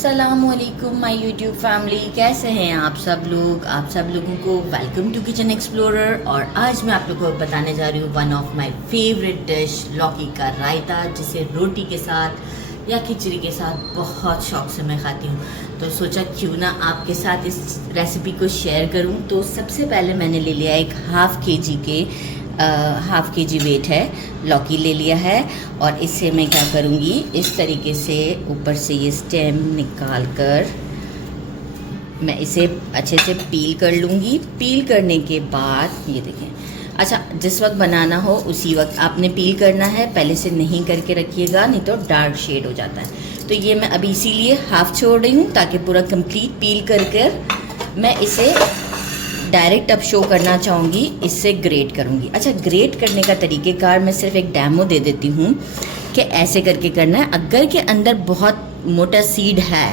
अस्सलामुअलैकुम my YouTube family, कैसे हैं आप सब लोग। आप सब लोगों को वेलकम टू किचन एक्सप्लोरर। और आज मैं आप लोगों को बताने जा रही हूँ one of my favourite dish, लौकी का रायता, जिसे रोटी के साथ या खिचड़ी के साथ बहुत शौक से मैं खाती हूँ। तो सोचा क्यों ना आपके साथ इस रेसिपी को शेयर करूँ। तो सबसे पहले मैंने ले लिया एक हाफ के जी वेट है लौकी ले लिया है। और इससे मैं क्या करूँगी, इस तरीके से ऊपर से ये स्टेम निकाल कर मैं इसे अच्छे से पील कर लूँगी। पील करने के बाद ये देखें, अच्छा जिस वक्त बनाना हो उसी वक्त आपने पील करना है, पहले से नहीं करके रखिएगा नहीं तो डार्क शेड हो जाता है। तो ये मैं अभी इसीलिए हाफ छोड़ रही हूँ ताकि पूरा कंप्लीट पील कर मैं इसे डायरेक्ट अब शो करना चाहूँगी, इससे ग्रेट करूँगी। अच्छा, ग्रेट करने का तरीक़ेकार मैं सिर्फ एक डेमो दे देती हूँ कि ऐसे करके करना है। अगर के अंदर बहुत मोटा सीड है,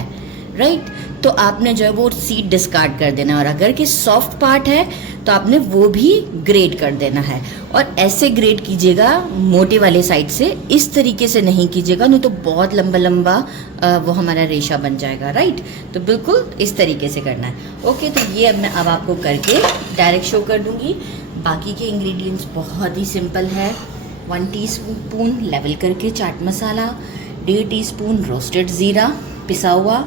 राइट, तो आपने जो है वो सीड डिस्कार्ड कर देना है। और अगर के सॉफ्ट पार्ट है तो आपने वो भी ग्रेट कर देना है। और ऐसे ग्रेट कीजिएगा मोटे वाले साइड से, इस तरीके से नहीं कीजिएगा, नहीं तो बहुत लंबा लंबा वो हमारा रेशा बन जाएगा, राइट। तो बिल्कुल इस तरीके से करना है। ओके, तो ये मैं अब आपको करके डायरेक्ट शो कर दूँगी। बाकी के इंग्रेडिएंट्स बहुत ही सिंपल है। 1 टीस्पून लेवल करके चाट मसाला, 1.5 टीस्पून रोस्टेड ज़ीरा पिसा हुआ,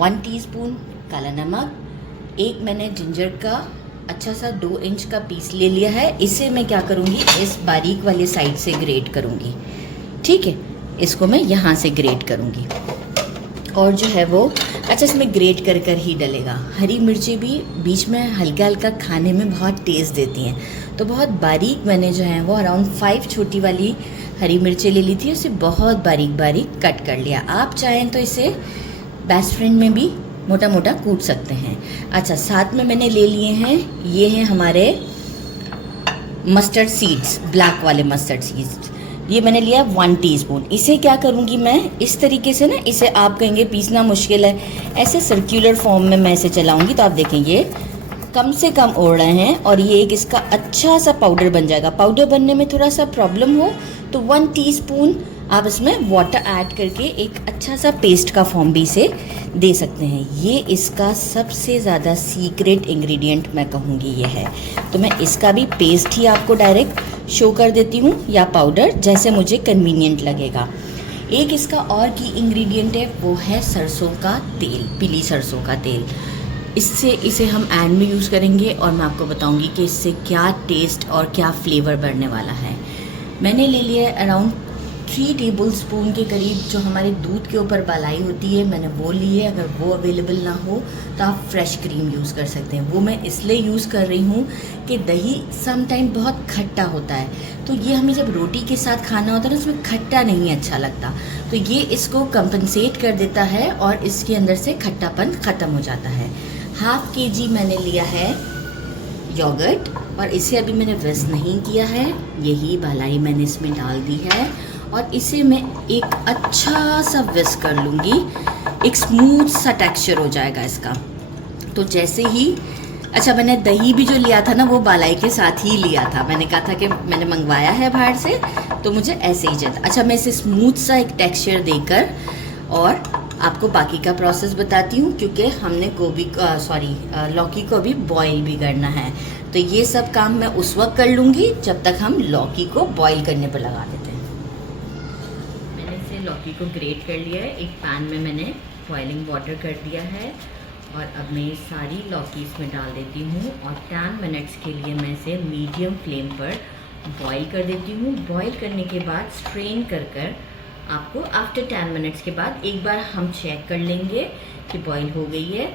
1 टीस्पून काला नमक, एक मैंने जिंजर का अच्छा सा 2 इंच का पीस ले लिया है। इसे मैं क्या करूँगी, इस बारीक वाले साइड से ग्रेट करूँगी, ठीक है। इसको मैं यहाँ से ग्रेट करूँगी और जो है वो अच्छा इसमें ग्रेट कर ही डलेगा। हरी मिर्चें भी बीच में हल्का हल्का खाने में बहुत टेस्ट देती हैं, तो बहुत बारीक मैंने जो है वो अराउंड 5 छोटी वाली हरी मिर्चें ले ली थी, उसे बहुत बारीक बारीक कट कर लिया। आप चाहें तो इसे बेस्ट फ्रेंड में भी मोटा मोटा कूट सकते हैं। अच्छा, साथ में मैंने ले लिए हैं, ये हैं हमारे मस्टर्ड सीड्स, ब्लैक वाले मस्टर्ड सीड्स। ये मैंने लिया 1 टीस्पून। इसे क्या करूँगी मैं, इस तरीके से ना, इसे आप कहेंगे पीसना मुश्किल है, ऐसे सर्कुलर फॉर्म में मैं इसे चलाऊँगी तो आप देखें ये कम से कम ओढ़ रहे हैं और ये एक इसका अच्छा सा पाउडर बन जाएगा। पाउडर बनने में थोड़ा सा प्रॉब्लम हो तो 1 टीस्पून आप इसमें वाटर ऐड करके एक अच्छा सा पेस्ट का फॉर्म भी इसे दे सकते हैं। ये इसका सबसे ज़्यादा सीक्रेट इंग्रेडिएंट मैं कहूँगी ये है। तो मैं इसका भी पेस्ट ही आपको डायरेक्ट शो कर देती हूँ या पाउडर, जैसे मुझे कन्वीनियंट लगेगा। एक इसका और की इंग्रेडिएंट है, वो है सरसों का तेल, पीली सरसों का तेल। इसे हम एंड में यूज़ करेंगे और मैं आपको बताऊंगी कि इससे क्या टेस्ट और क्या फ्लेवर बढ़ने वाला है। मैंने ले लिया अराउंड 3 टेबलस्पून के करीब जो हमारे दूध के ऊपर मलाई होती है, मैंने वो ली है। अगर वो अवेलेबल ना हो तो आप फ्रेश क्रीम यूज़ कर सकते हैं। वो मैं इसलिए यूज़ कर रही हूँ कि दही सम टाइम बहुत खट्टा होता है, तो ये हमें जब रोटी के साथ खाना होता है ना, उसमें खट्टा नहीं अच्छा लगता, तो ये इसको कंपनसेट कर देता है और इसके अंदर से खट्टापन ख़त्म हो जाता है। हाफ केजी मैंने लिया है योगर्ट और इसे अभी मैंने विस्क नहीं किया है, यही मलाई मैंने इसमें डाल दी है और इसे मैं एक अच्छा सा विस्क कर लूँगी। एक स्मूथ सा टेक्सचर हो जाएगा इसका। तो जैसे ही, अच्छा मैंने दही भी जो लिया था ना वो बालाई के साथ ही लिया था, मैंने कहा था कि मैंने मंगवाया है बाहर से तो मुझे ऐसे ही चाहिए। अच्छा, मैं इसे स्मूथ सा एक टेक्सचर देकर और आपको बाकी का प्रोसेस बताती हूँ, क्योंकि हमने लौकी को अभी बॉईल भी करना है। तो ये सब काम मैं उस वक्त कर लूँगी जब तक हम लौकी को बॉईल करने पर लगा देते हैं। मैंने इसे लौकी को ग्रेट कर लिया है। एक पैन में मैंने बॉइलिंग वाटर कर दिया है और अब मैं ये सारी लौकी इसमें डाल देती हूँ और 10 मिनट्स के लिए मैं इसे मीडियम फ्लेम पर बॉईल कर देती हूँ। बॉईल करने के बाद स्ट्रेन कर आपको आफ्टर 10 मिनट्स के बाद एक बार हम चेक कर लेंगे कि बॉईल हो गई है,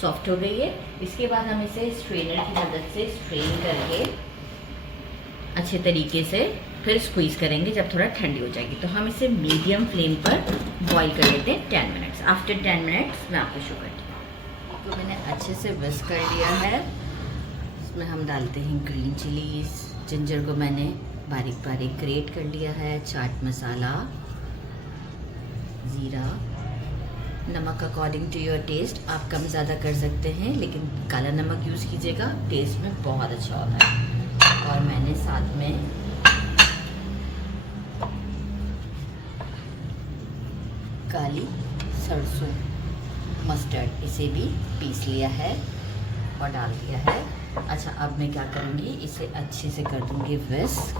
सॉफ्ट हो गई है। इसके बाद हम इसे स्ट्रेनर की मदद से स्ट्रेन करके अच्छे तरीके से फिर स्क्वीज़ करेंगे जब थोड़ा ठंडी हो जाएगी। तो हम इसे मीडियम फ्लेम पर बॉईल कर लेते हैं 10 मिनट्स। आफ्टर 10 मिनट्स मैं आपको शो करती हूँ। तो मैंने अच्छे से विस्क कर लिया है। इसमें हम डालते हैं ग्रीन चिलीज़, जिंजर को मैंने बारीक बारीक ग्रेट कर लिया है, चाट मसाला, ज़ीरा, नमक अकॉर्डिंग टू योर टेस्ट, आप कम ज़्यादा कर सकते हैं, लेकिन काला नमक यूज़ कीजिएगा, टेस्ट में बहुत अच्छा होता है। और मैंने साथ में काली सरसों मस्टर्ड, इसे भी पीस लिया है और डाल दिया है। अच्छा, अब मैं क्या करूँगी, इसे अच्छे से कर दूँगी विस्क,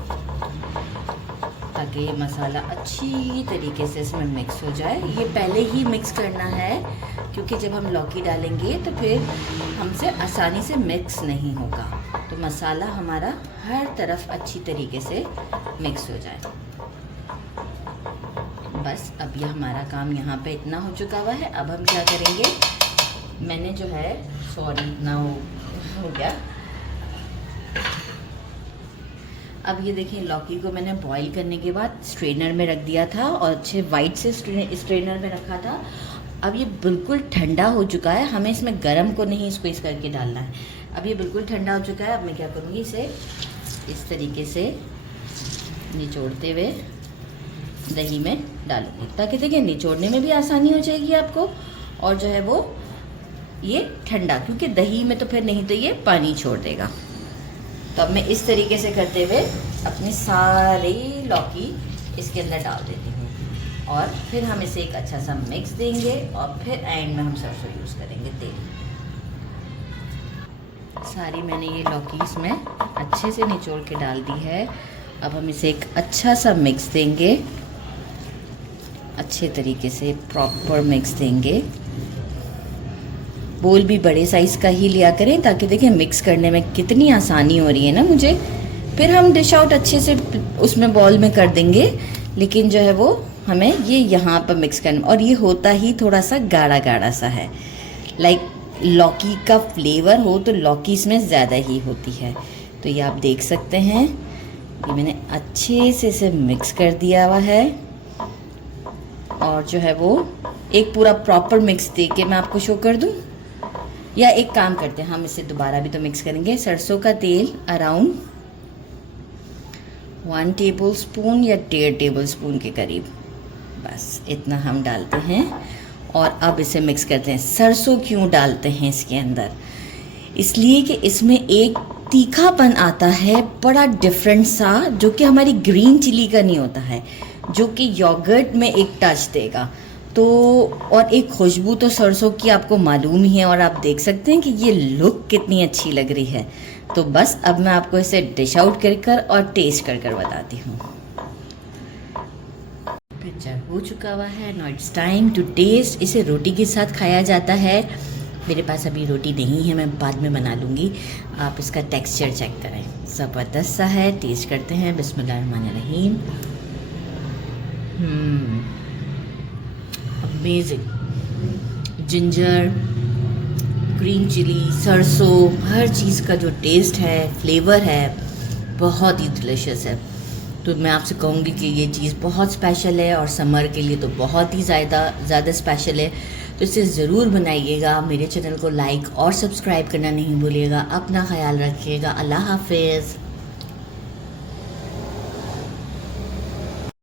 ताकि ये मसाला अच्छी तरीके से इसमें मिक्स हो जाए। ये पहले ही मिक्स करना है, क्योंकि जब हम लौकी डालेंगे तो फिर हमसे आसानी से मिक्स नहीं होगा। तो मसाला हमारा हर तरफ अच्छी तरीके से मिक्स हो जाए। बस अब ये हमारा काम यहाँ पे इतना हो चुका हुआ है। अब हम क्या करेंगे, मैंने जो है, सॉरी इतना हो गया। अब ये देखिए, लौकी को मैंने बॉईल करने के बाद स्ट्रेनर में रख दिया था और अच्छे वाइट से स्ट्रेनर में रखा था। अब ये बिल्कुल ठंडा हो चुका है, हमें इसमें गरम को नहीं स्क्वीज़ करके डालना है। अब ये बिल्कुल ठंडा हो चुका है। अब मैं क्या करूँगी, इसे इस तरीके से निचोड़ते हुए दही में डालूँगी, ताकि देखिए निचोड़ने में भी आसानी हो जाएगी आपको, और जो है वो ये ठंडा, क्योंकि दही में तो फिर नहीं तो ये पानी छोड़ देगा। तो अब मैं इस तरीके से करते हुए अपनी सारी लौकी इसके अंदर डाल देती हूँ, और फिर हम इसे एक अच्छा सा मिक्स देंगे, और फिर एंड में हम सरसों यूज़ करेंगे तेल। सारी मैंने ये लौकी इसमें अच्छे से निचोड़ के डाल दी है। अब हम इसे एक अच्छा सा मिक्स देंगे, अच्छे तरीके से प्रॉपर मिक्स देंगे। बोल भी बड़े साइज़ का ही लिया करें, ताकि देखिए मिक्स करने में कितनी आसानी हो रही है ना मुझे। फिर हम डिश आउट अच्छे से उसमें बॉल में कर देंगे, लेकिन जो है वो हमें ये यहाँ पर मिक्स करना, और ये होता ही थोड़ा सा गाढ़ा गाढ़ा सा है। लाइक लौकी का फ्लेवर हो तो लौकी इसमें ज़्यादा ही होती है। तो ये आप देख सकते हैं, ये मैंने अच्छे से इसे मिक्स कर दिया हुआ है, और जो है वो एक पूरा प्रॉपर मिक्स दे के मैं आपको शो कर दूँ, या एक काम करते हैं, हम इसे दोबारा भी तो मिक्स करेंगे। सरसों का तेल अराउंड 1 टेबलस्पून या 1.5 टेबलस्पून के करीब, बस इतना हम डालते हैं, और अब इसे मिक्स करते हैं। सरसों क्यों डालते हैं इसके अंदर, इसलिए कि इसमें एक तीखापन आता है बड़ा डिफरेंट सा, जो कि हमारी ग्रीन चिली का नहीं होता है, जो कि योगर्ट में एक टच देगा। तो और एक खुशबू तो सरसों की आपको मालूम ही है, और आप देख सकते हैं कि ये लुक कितनी अच्छी लग रही है। तो बस अब मैं आपको इसे डिश आउट कर और टेस्ट कर बताती हूँ। पिक्चर हो चुका हुआ है, now it's time to test. इसे रोटी के साथ खाया जाता है। मेरे पास अभी रोटी नहीं है, मैं बाद में बना लूँगी। आप इसका टेक्सचर चेक करें, ज़बरदस्त सा है। टेस्ट करते हैं, बिस्मिल्लाहिर्रहमानिर्रहीम। अमेजिंग। जिंजर, ग्रीन चिली, सरसों, हर चीज़ का जो टेस्ट है, फ्लेवर है, बहुत ही डिलीशियस है। तो मैं आपसे कहूँगी कि ये चीज़ बहुत स्पेशल है, और समर के लिए तो बहुत ही ज़्यादा स्पेशल है। तो इसे ज़रूर बनाइएगा। मेरे चैनल को लाइक और सब्सक्राइब करना नहीं भूलिएगा। अपना ख्याल रखिएगा। अल्लाह हाफिज़।